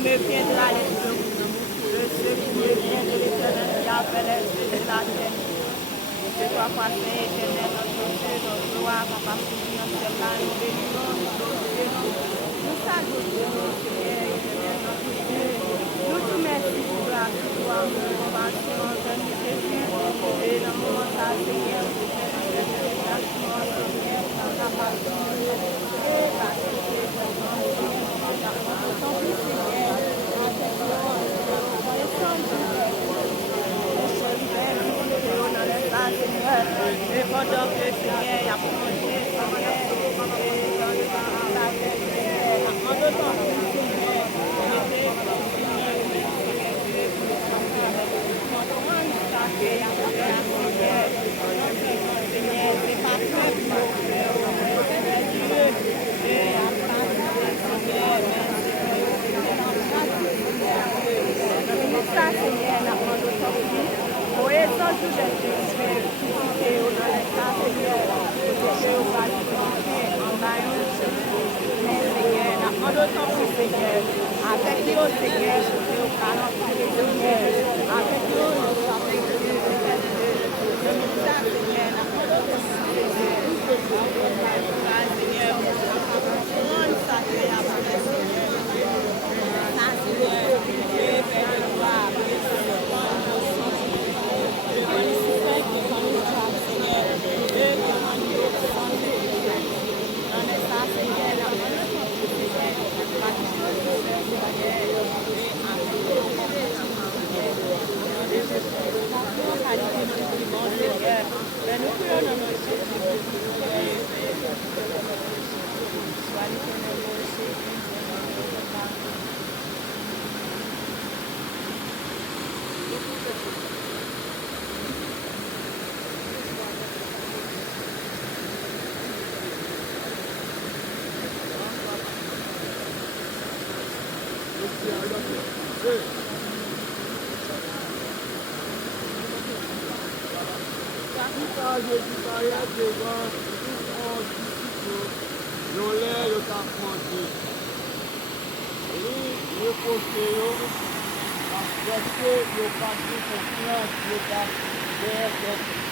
me vient de la lecture. Le secours me vient de l'Éternel qui a fait les cieux et la terre. C'est toi, Saint éternel, notre Dieu, notre gloire, papa, notre ciel, là, nous bénissons, nous glorifions, nous saluons, Seigneur, éternel, notre Dieu. Nous te remercions pour grâce, pour amour, compassion, Seigneur Jésus. Et dans le moment ça, Seigneur, nous te remercions, Seigneur, par la passion, et par tes Seigneur, sans plus, Seigneur, et pendant que Seigneur a plongé, Seigneur, et dans le paradis, Seigneur, en donnant Seigneur, Seigneur, c'est pas peuple, Seigneur, et à ça, Seigneur, la demande de sortie. Pour être sans tout de Seigneur, qui est dans l'état, Seigneur, protéger au bas du plancher, en bas, mais Seigneur, la demande de sortie, Seigneur, avec nous, Seigneur, je au calme, Seigneur, avec nous, avec Dieu, Seigneur, Seigneur, la demande de sortie, Seigneur, Seigneur, on sacré à Seigneur, Parce que le pas de confiance, le pas de